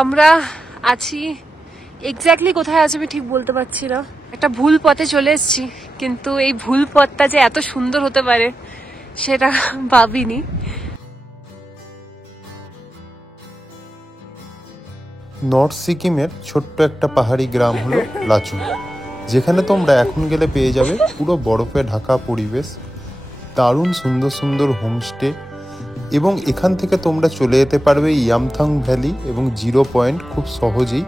আমরা আছি এক্স্যাক্টলি কোথায় আছি আমি ঠিক বলতে পারছি না। একটা ভুল পথে চলে এসেছি, কিন্তু এই ভুল পথটা যে এত সুন্দর হতে পারে সেটা ভাবিনি। নর্থ সিকিমের ছোট্ট একটা পাহাড়ি গ্রাম হলো লাচুং, যেখানে তোমরা এখন গেলে পেয়ে যাবে পুরো বরফে ঢাকা পরিবেশ, দারুণ সুন্দর সুন্দর হোমস্টে, এবং এখান থেকে তোমরা চলে যেতে পারবে ইয়ামথাং ভ্যালি এবং 0 পয়েন্ট খুব সহজেই,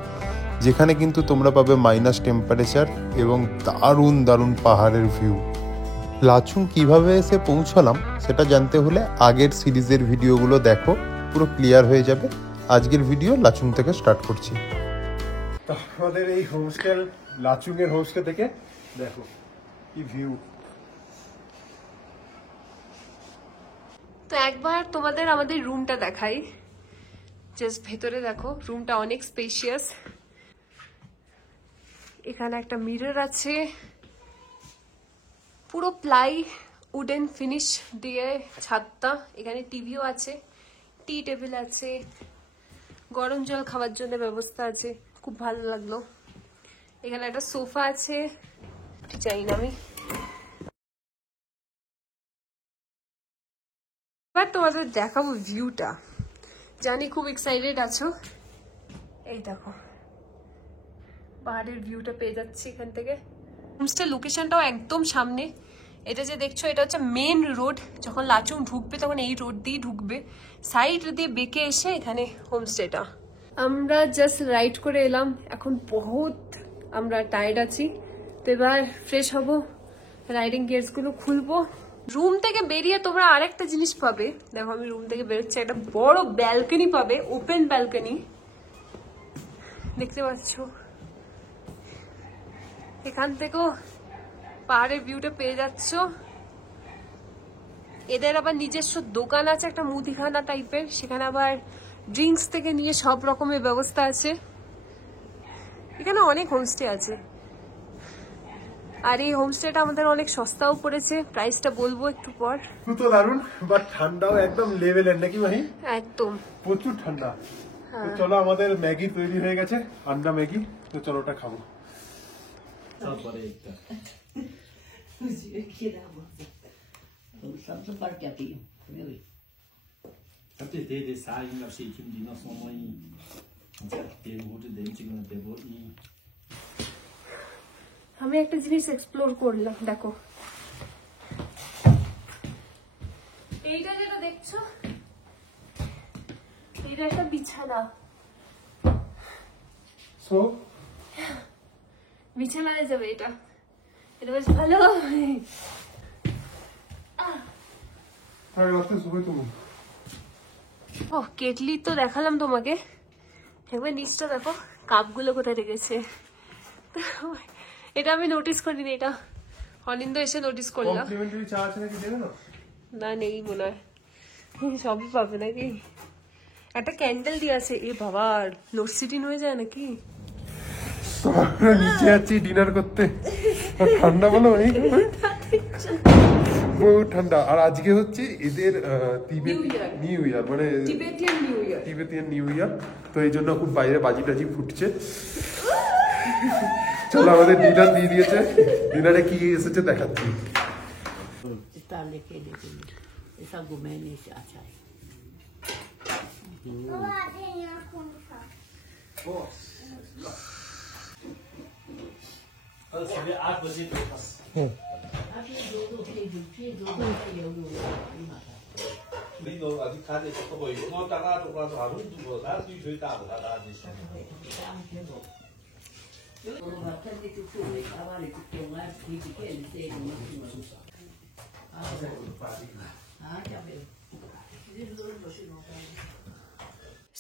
যেখানে কিন্তু তোমরা পাবে মাইনাস টেম্পারেচার এবং দারুণ দারুণ পাহাড়ের ভিউ। লাচুং কিভাবে এসে পৌঁছলাম সেটা জানতে হলে আগের সিরিজের ভিডিওগুলো দেখো, পুরো ক্লিয়ার হয়ে যাবে। আজকের ভিডিও লাচুং থেকে স্টার্ট করছি। তো আমাদের এই হোমস্টে লাচুং এর হোমস্টে থেকে দেখো কি ভিউ। তো একবার তোমাদের আমাদের রুমটা দেখাই। জাস্ট ভেতরে দেখো, রুমটা অনেক স্পেশিয়াস। এখানে একটা মিরর আছে, পুরো প্লাই উডেন ফিনিশ দিয়ে ছাদটা। এখানে টিভিও আছে, টি টেবিল আছে, গরম জল খাওয়ার জন্য ব্যবস্থা আছে, খুব ভালো লাগলো। এখানে একটা সোফা আছে, চাই না আমি। এবার তোমাদের দেখাবো ভিউটা, জানি খুব এক্সাইটেড আছো। এই দেখো পাহাড়ের ভিউটা পেয়ে যাচ্ছি এখান থেকে। হোমস্টে লোকেশনটাও একদম সামনে। এটা যে দেখছো এটা হচ্ছে মেন রোড, যখন লাচুং ঢুকবে তখন এই রোড দিয়ে ঢুকবে, সাইড দিয়ে বেঁকে এসে এখানে হোমস্টেটা। আমরা জাস্ট রাইড করে এলাম, এখন বহুত আমরা টায়ার্ড আছি। তো এবার ফ্রেশ হব, রাইডিং গিয়ার্স গুলো খুলবো। রুম থেকে বেরিয়ে তোমরা আরেকটা জিনিস পাবে, দেখো আমি রুম থেকে বেরোচ্ছি, একটা বড় ব্যালকনি পাবে, ওপেন ব্যালকনি দেখতে পাচ্ছ। এখান থেকেও পাহাড়ের ভিউটা পেয়ে যাচ্ছ। এদের আবার নিজস্ব দোকান আছে একটা মুদিখানা টাইপের, সেখানে আবার ড্রিঙ্কস থেকে নিয়ে সব রকমের ব্যবস্থা আছে। এখানে অনেক হোমস্টে আছে, আর এই হোমস্টেটা আমাদের অনেক সস্তাও পড়েছে, প্রাইসটা বলবো একটু পর। তো দারুণ, বাট ঠান্ডাও একদম লেভেলের নাকি ভাই? একদম প্রচুর ঠান্ডা। তো চলো আমাদের ম্যাগি তৈরি হয়ে গেছে, আন্ডা ম্যাগি, তো চলো ওটা খাবো। আমি একটা জিনিস এক্সপ্লোর করলাম, দেখো এইটা যেটা দেখছো, এটা একটা বিছানা। সো বিছানায় যাবে এটা, এটা বেশ ভালো। ও কেটলি তো দেখালাম তোমাকে, একবার নিচটা দেখো কাপগুলো কোথায় রেখেছে। এটা আমি নোটিস করিনি, এটা অনিন্দ এসে নোটিস করলাম। কমপ্লিমেন্টারি চা আছে নাকি দেবে না? না নেই মনে হয়, সবই পাবে নাকি। একটা ক্যান্ডেল দিয়ে আছে, এ বাবা লোডশেডিং হয়ে যায় নাকি। আমরা নিচে আছি ডিনার করতে, ঠান্ডা বলো বহুত ঠান্ডা। আর আজকে হচ্ছে এদের নিউ ইয়ার, মানে টিবেটিয়ান নিউ ইয়ার, তো এই জন্য খুব বাইরে বাজি টাজি ফুটছে। চলো আমাদের ডিনার দিয়ে দিয়েছে, ডিনারে কি এসেছে দেখাচ্ছি।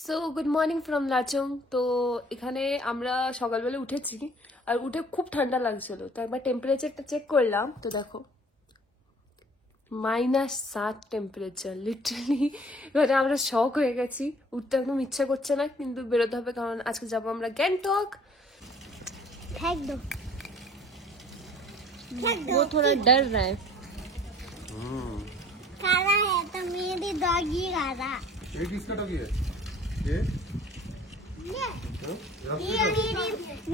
So good morning from Lachung. তো এখানে আমরা সকালবেলা উঠেছি, আর উঠে খুব ঠান্ডা লাগছিল, তো একবার টেম্পারেচারটা চেক করলাম। তো দেখো -7 টেম্পারেচার, লিটারালি এবারে আমরা শক হয়ে গেছি। উঠতে একদম ইচ্ছা করছে না, কিন্তু বেরোতে হবে, কারণ আজকে যাবো আমরা গ্যাংটক। वो थोड़ा डर रहा है। काला है तो मेरी डॉगी काला। ये किसका डॉगी है? ये ये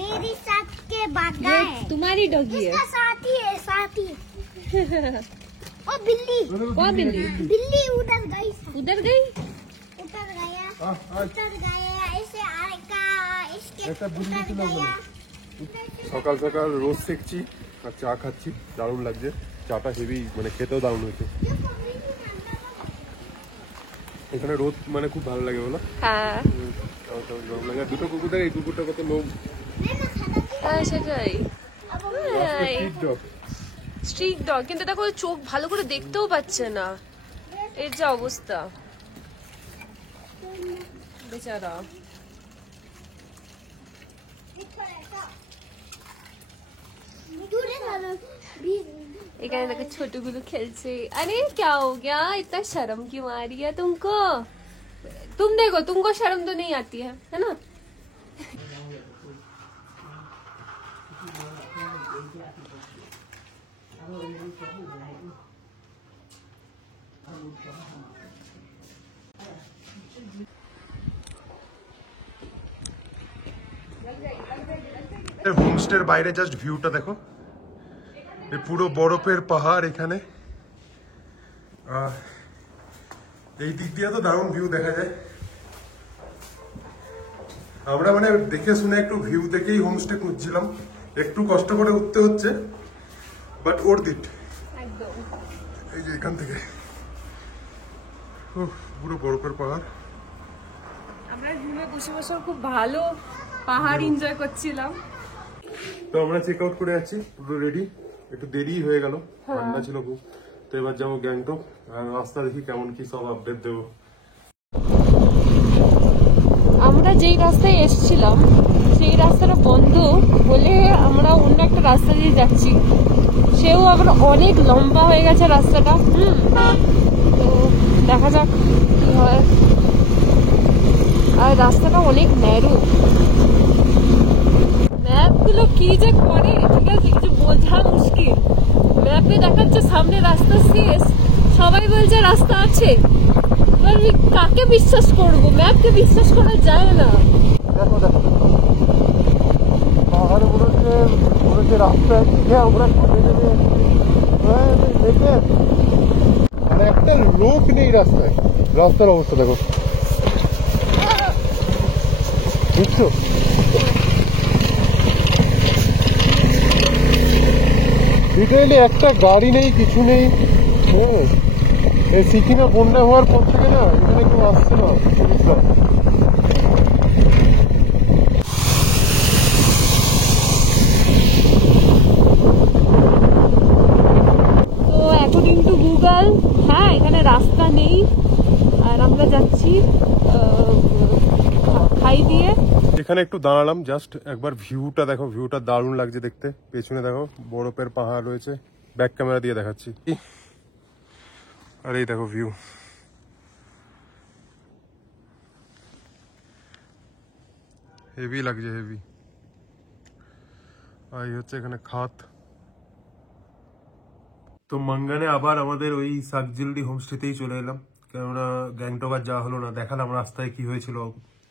मेरी साथ के बागा है। तुम्हारी डॉगी है। इसका साथी है, साथी। ओ बिल्ली, कौन बिल्ली? बिल्ली उधर गई, उधर गई। उधर गया, उधर गया, ऐसे आएगा, इसके उधर गया। সকাল সকাল রোজ সেকছি আর চা খাচ্ছি, দারুণ লাগছে। চাটা হেভি, মানে খেতেও দারুণ হয়েছে। এখানে রোদ মানে খুব ভালো লাগে বলো। হ্যাঁ গরম লাগে। দুটো কুকুর থাকে, এই কুকুরটা কত লোক। হ্যাঁ সেটাই। ডগ স্ট্রিট ডগ, কিন্তু দেখো চোখ ভালো করে দেখতেও পাচ্ছে না, এর যা অবস্থা বেচারা। এখানে দেখো ছোটগুলো খেলছে। अरे क्या हो गया, इतना शर्म क्यों आ रही है तुमको? तुम देखो, तुमको शर्म तो नहीं आती है ना? হোমস্টের বাইরে জাস্ট ভিউটা দেখো, এই পুরো বরফের পাহাড় এখানে। এই দিক দিয়ে তো দারুণ ভিউ দেখা যায়। আমরা মানে দেখে শুনে একটু ভিউ দেখেই হোমস্টে খুঁজছিলাম, একটু কষ্ট করে উঠতে হচ্ছে, বাট ওর দিট। একদম এই যে এখান থেকে পুরো বরফের পাহাড়। আমরা রুমে বসে বসে খুব ভালো পাহাড় এনজয় করছিলাম। তো আমরা চেক আউট করে যাচ্ছি, পুরো রেডি। একটু দেরি হয়ে গেল, ঠান্ডা ছিল খুব। তো এবার যাবো গ্যাংটক, আর রাস্তা দেখি কেমন কি সব আপডেট দেবো। আমরা যেই রাস্তায় এসেছিলাম সেই রাস্তাটা বন্ধ বলে আমরা অন্য একটা রাস্তা দিয়ে যাচ্ছি, সেও আবার অনেক লম্বা হয়ে গেছে রাস্তাটা। তো দেখা যাক কি হয়। আর রাস্তাটা অনেক ন্যারো, ম্যাপগুলো কি যে করে ঠিক আছে, কিছু বোঝা মুশকিল। ম্যাপে দেখাচ্ছে সামনে রাস্তা শেষ, সবাই বলছে রাস্তা আছে, এবার আমি কাকে বিশ্বাস করবো? ম্যাপকে বিশ্বাস করা যায় না। দেখো দেখো পাহাড়গুলোতে রাস্তায় দিকে আমরা মানে একটা লোক নেই রাস্তায়। রাস্তার অবস্থা দেখো, বুঝছো? ডিটেইলি একটা গাড়ি নেই, কিছু নেই। হ্যাঁ, এই সিকিমে বন্যা হওয়ার পর থেকে না এখানে কেউ আসছে না টুরিস্টরা। তো অ্যাকর্ডিং টু গুগল, হ্যাঁ এখানে রাস্তা নেই, আর আমরা যাচ্ছি খাই দিয়ে। এখানে একটু দাঁড়ালাম, জাস্ট একবার ভিউটা দেখো, ভিউটা দারুণ লাগছে দেখতে। পেছনে দেখো বরফের পাহাড় রয়েছে, ব্যাক ক্যামেরা দিয়ে দেখাচ্ছি। আর এই দেখো ভিউ, হেভি লাগছে, হেভি। আর এই হচ্ছে এখানে খাত। তো মাঙ্গানে আবার আমাদের ওই সাকজিলডি হোমস্টেতেই চলে এলাম, কেননা গ্যাংটক আর যাওয়া হলো না। দেখালাম রাস্তায় কি হয়েছিল।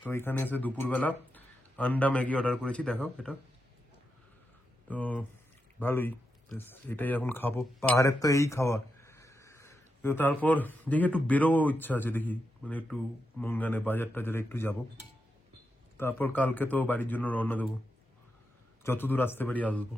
তো এখানে এসে দুপুরবেলা আন্ডা ম্যাগি অর্ডার করেছি, দেখো এটা। তো ভালোই, এটাই এখন খাবো। পাহাড়ের তো এই খাওয়া। তো তারপর দেখি একটু বেরোবো, ইচ্ছা আছে, দেখি মানে একটু মাঙ্গানে বাজার টাজারে একটু যাব। তারপর কালকে তো বাড়ির জন্য রওনা দেবো, যতদূর আসতে পারি আসবো।